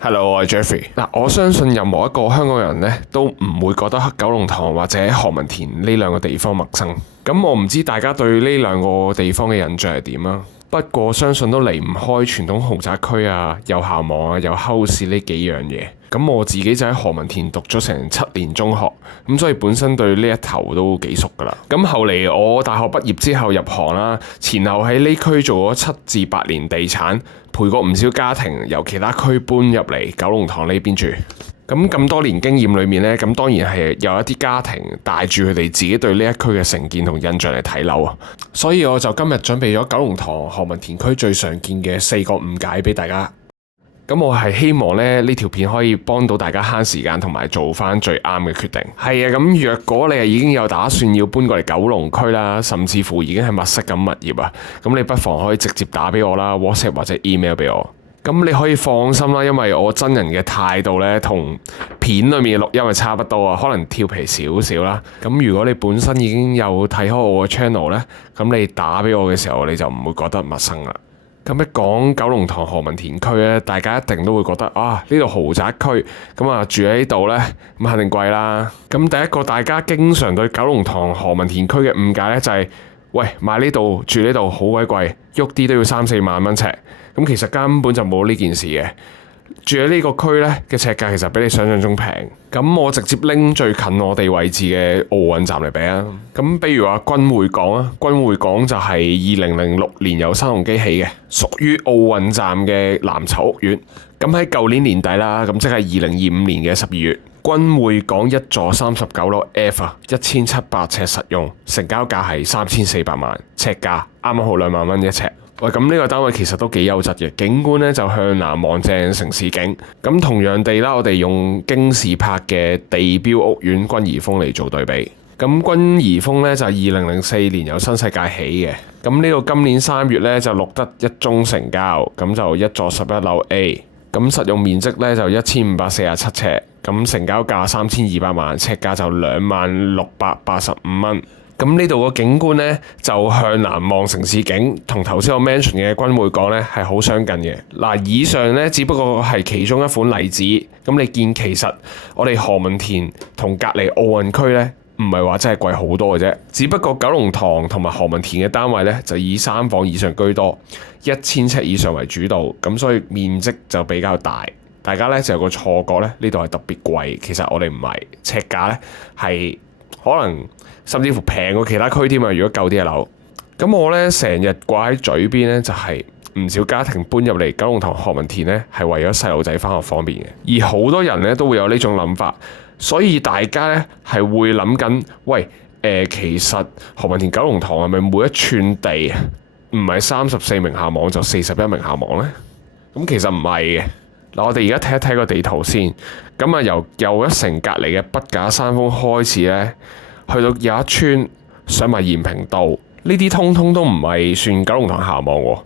Hello，我係 Jeffrey。我相信任何一個香港人咧，都唔會覺得九龍塘或者何文田呢兩個地方陌生。咁我唔知大家對呢兩個地方嘅印象係點啊？不過相信都離唔開傳統豪宅區啊，有校網啊，有 house 呢幾樣嘢。咁我自己就喺何文田讀咗成7年中學，咁所以本身對呢一頭都幾熟噶啦。咁後嚟我大學畢業之後入行啦，前後喺呢區做咗7至8年地產，陪過唔少家庭由其他區搬入嚟九龍塘呢邊住。咁多年經驗裏面呢，咁當然係有一啲家庭帶住佢哋自己對呢一區嘅成見同印象嚟睇樓啊。所以我就今日準備咗九龍塘何文田區最常見嘅4個誤解俾大家。咁我係希望咧呢條片可以幫到大家慳時間同埋做翻最啱嘅決定。係啊，咁若果你係已經有打算要搬過嚟九龍區啦，甚至乎已經係物色緊物業啊，咁你不妨可以直接打俾我啦 ，WhatsApp 或者 email 俾我。咁你可以放心啦，因為我真人嘅態度咧同片裏面嘅錄音係差不多啊，可能調皮少少啦。咁如果你本身已經有睇開我嘅 channel 咧，咁你打俾我嘅時候你就唔會覺得陌生啦。咁一講九龍塘何文田區咧，大家一定都會覺得啊，呢度豪宅區，咁啊住喺呢度咧，咁肯定貴啦。咁第一個大家經常對九龍塘何文田區嘅誤解咧就係，喂，買呢度住呢度好鬼貴，喐啲都要3-4萬蚊尺。咁其實根本就冇呢件事嘅。住喺呢個區咧嘅尺價其實比你想象中平。咁我直接拎最近我哋位置嘅奧運站嚟比啊。咁比如話君匯港啊，君匯港就係2006年由新鴻基起嘅，屬於奧運站嘅藍籌屋苑。咁喺舊年年底啦，咁即係2025年嘅12月，君匯港一座39樓 F 啊，1700尺實用，成交價係3400萬，尺價啱啱好2萬蚊一尺。喂，咁呢個單位其實都幾優質嘅，景觀咧就向南望正城市景。咁同樣地啦，我哋用京士柏嘅地標屋苑君怡峰嚟做對比。咁君怡峰咧就係2004年由新世界起嘅。咁呢個今年3月咧就錄得一宗成交，咁就一座11樓 A。咁實用面積咧就1547尺，咁成交價3200萬，尺價就20685蚊。咁呢度個景觀呢，就向南望城市景，同頭先我 mention 嘅君匯港呢係好相近嘅。嗱，以上呢，只不過係其中一款例子。咁你見其實我哋何文田同隔離奧運區呢，唔係話真係貴好多嘅啫。只不過九龍塘同埋何文田嘅單位呢，就以3房以上居多，1000尺以上為主導，咁所以面積就比較大。大家呢，就有個錯覺呢，呢度係特別貴，其實我哋唔係，尺價呢係可能甚至乎平過其他區添啊！如果舊啲嘅樓，咁我咧成日掛喺嘴邊咧，就係唔少家庭搬入嚟九龍塘何文田咧，係為咗細路仔返學方便嘅。而好多人咧都會有呢種諗法，所以大家咧係會諗緊，喂，其實何文田九龍塘係咪每一寸地唔係34名校網就41名校網咧？咁其實唔係嘅。嗱，我哋而家睇一睇個地圖先。咁啊，由又一城隔離嘅筆架山峰開始咧，去到又一村上埋延平道，呢啲通通都唔係算九龍塘校網喎，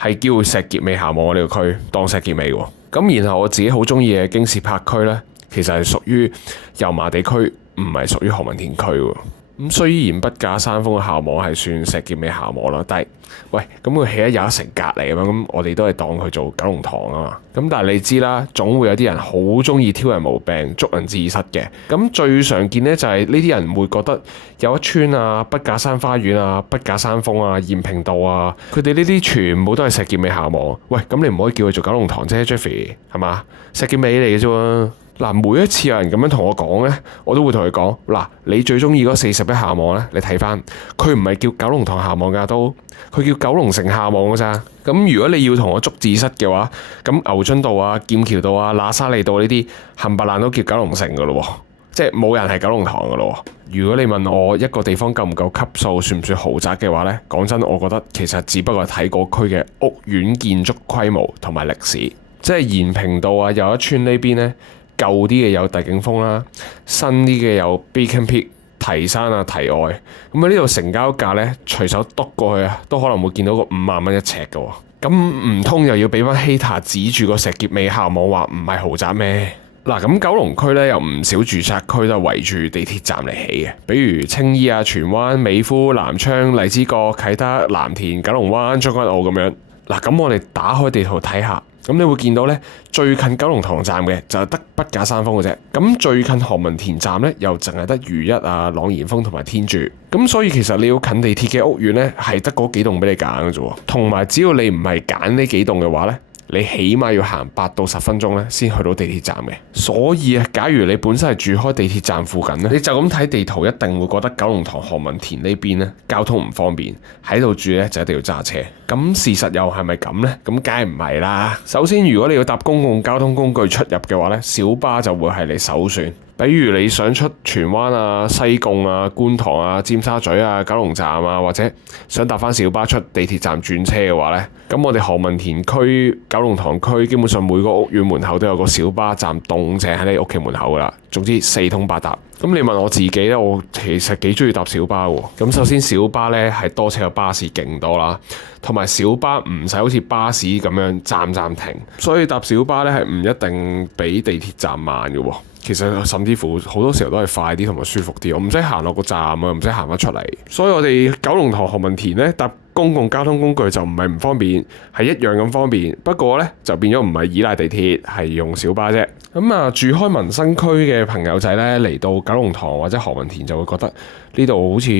係叫石硤尾校網呢個區當石硤尾喎。咁然後我自己好中意嘅京士柏區咧，其實係屬於油麻地區，唔係屬於何文田區喎。咁雖然筆架山峰嘅校網係算石硤尾校網啦，但係喂，咁佢起喺又一城隔離咁我哋都係當佢做九龍塘啊嘛。咁但係你知啦，總會有啲人好中意挑人毛病、捉人字蝨嘅。咁最常見咧就係呢啲人會覺得有一村啊、筆架山花園啊、筆架山峰啊、延平道啊，佢哋呢啲全部都係石硤尾校網。喂，咁你唔可以叫佢做九龍塘啫 ，Jeffrey 係嘛？石硤尾嚟嘅啫喎。嗱，每一次有人咁樣同我講呢，我都會同佢講，嗱，你最中意嗰41校網呢，你睇翻，佢唔係叫九龍塘校網㗎，都佢叫九龍城校網㗎咋。咁如果你要同我捉字蝨嘅話，咁牛津道啊、劍橋道啊、喇沙利道呢啲冚唪唥都叫九龍城㗎咯喎，即係冇人係九龍塘㗎咯喎。如果你問我一個地方夠唔夠級數，算唔算豪宅嘅話呢，講真，我覺得其實只不過係睇個區嘅屋苑建築規模同埋歷史，即係延平道啊、又一村呢邊呢。舊啲嘅有帝景峰啦，新啲嘅有 Beacon Peak、提山啊、提愛。咁喺呢度成交價呢，隨手篤過去啊，都可能會見到個5萬蚊一尺嘅喎。咁唔通又要俾翻希塔指住個石硤尾校網話唔係豪宅咩？嗱，咁九龍區呢，有唔少住宅區都係圍住地鐵站嚟起嘅，比如青衣啊、荃灣、美孚、南昌、荔枝角、啟德、藍田、九龍灣、將軍澳咁樣。嗱，咁我哋打開地圖睇下。咁你會見到呢，最近九龍塘站嘅就係得筆架山峰嘅啫。咁最近何文田站呢，又淨係得如一啊、朗然峰同埋天柱。咁所以其實你要近地鐵嘅屋苑呢，係得嗰幾棟俾你揀嘅啫。同埋只要你唔係揀呢幾棟嘅話呢，你起碼要行8到10分鐘咧，先去到地鐵站嘅。所以啊，假如你本身係住開地鐵站附近咧，你就咁睇地圖，一定會覺得九龍塘何文田呢邊咧交通唔方便，喺度住咧就一定要揸車。咁事實又係咪咁呢？咁梗係唔係啦。首先，如果你要搭公共交通工具出入嘅話咧，小巴就會係你首選。比如你想出荃灣啊、西貢啊、觀塘啊、尖沙咀啊、九龍站啊，或者想搭翻小巴出地鐵站轉車嘅話呢，咁我哋何文田區、九龍塘區基本上每個屋苑門口都有個小巴站棟正喺你屋企門口噶啦。總之四通八達。咁你問我自己呢，我其實幾中意搭小巴喎。咁首先小巴呢係多車過巴士勁多啦，同埋小巴唔使好似巴士咁樣站站停，所以搭小巴呢係唔一定比地鐵站慢嘅喎。其實甚至乎好多時候都係快啲同埋舒服啲，我唔使行落個站啊，唔使行翻出嚟。所以我哋九龍塘何文田呢，搭公共交通工具就唔係唔方便，係一樣咁方便。不過呢，就變咗唔係依賴地鐵，係用小巴啫。咁啊，住開民生區嘅朋友仔呢，嚟到九龍塘或者何文田就會覺得呢度好似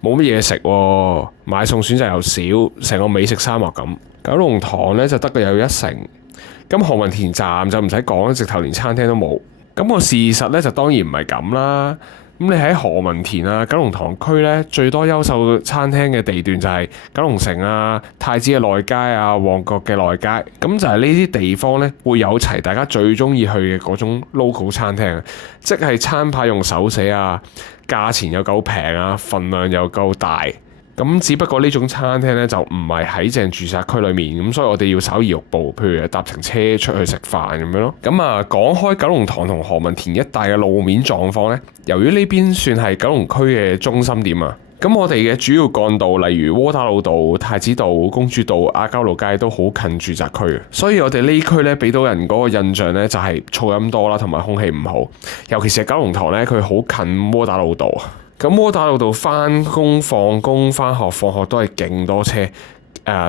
冇乜嘢食喎，買餸選擇又少，成個美食沙漠咁。九龍塘呢，就得個有一城，咁何文田站就唔使講，直頭連餐廳都冇。咁個事實咧就當然唔係咁啦。咁你喺何文田啊、九龍塘區咧，最多優秀餐廳嘅地段就係九龍城啊、太子嘅內街啊、旺角嘅內街。咁就係呢啲地方咧，會有齊大家最中意去嘅嗰種 local 餐廳，即係餐牌用手寫啊，價錢又夠平啊，份量又夠大。咁只不過呢種餐廳咧就唔係喺正住宅區裏面，咁所以我哋要稍移玉步，譬如搭乘車出去食飯咁樣咯。咁啊，講開九龍塘同何文田一帶嘅路面狀況呢，由於呢邊算係九龍區嘅中心點啊，咁我哋嘅主要幹道，例如窩打老道、太子道、公主道、亞皆老街都好近住宅區，所以我哋呢區咧俾到人嗰個印象呢，就係噪音多啦，同埋空氣唔好，尤其是九龍塘呢，佢好近窩打老道。咁窩打老道返工、放工、返學、放學都係勁多車，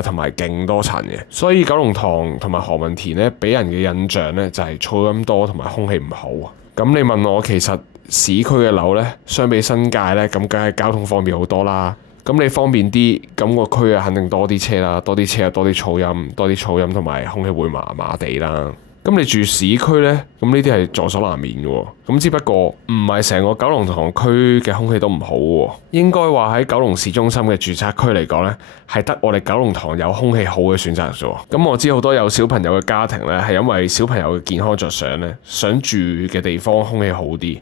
同埋勁多塵嘅，所以九龍塘同埋何文田咧，俾人嘅印象咧就係噪音多同埋空氣唔好啊。咁你問我，其實市區嘅樓咧，相比新界咧，咁梗係交通方便好多啦。咁你方便啲，咁個區啊肯定多啲車啦，多啲車啊多啲噪音同埋空氣會麻麻地啦。咁你住市區呢，咁呢啲係在所難免嘅喎。咁只不過唔係成個九龍塘區嘅空氣都唔好喎。應該話喺九龍市中心嘅住宅區嚟講呢，係得我哋九龍塘有空氣好嘅選擇啫。咁我知好多有小朋友嘅家庭呢，係因為小朋友嘅健康着想呢，想住嘅地方空氣好啲，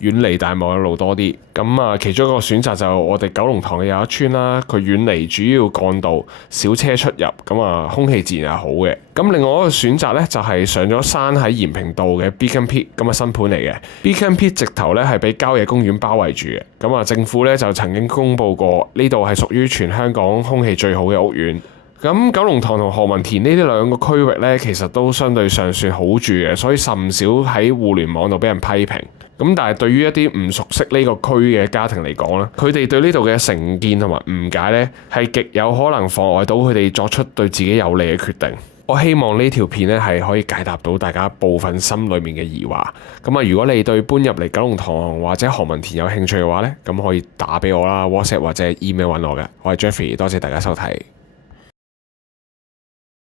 遠離大馬路多啲。咁啊，其中一個選擇就我哋九龍塘嘅又一村啦，佢遠離主要幹道，少車出入，咁啊空氣自然係好嘅。咁另外一個選擇咧，就係上咗山喺延平道嘅 Beacon Peak， 咁啊新盤嚟嘅。Beacon Peak 直頭咧係俾郊野公園包圍住嘅。咁啊政府咧就曾經公布過呢度係屬於全香港空氣最好嘅屋苑。咁九龍塘同何文田呢啲兩個區域咧，其實都相對上算好住嘅，所以甚少喺互聯網度俾人批評。咁但係對於一啲唔熟悉呢個區嘅家庭嚟講咧，佢哋對呢度嘅成見同埋誤解咧，係極有可能妨礙到佢哋作出對自己有利嘅決定。我希望呢條片咧係可以解答到大家部分心裏面嘅疑惑。咁啊，如果你對搬入嚟九龍塘或者何文田有興趣嘅話咧，咁可以打俾我啦，WhatsApp 或者 email 揾我嘅。我係 Jeffrey，多謝大家收睇。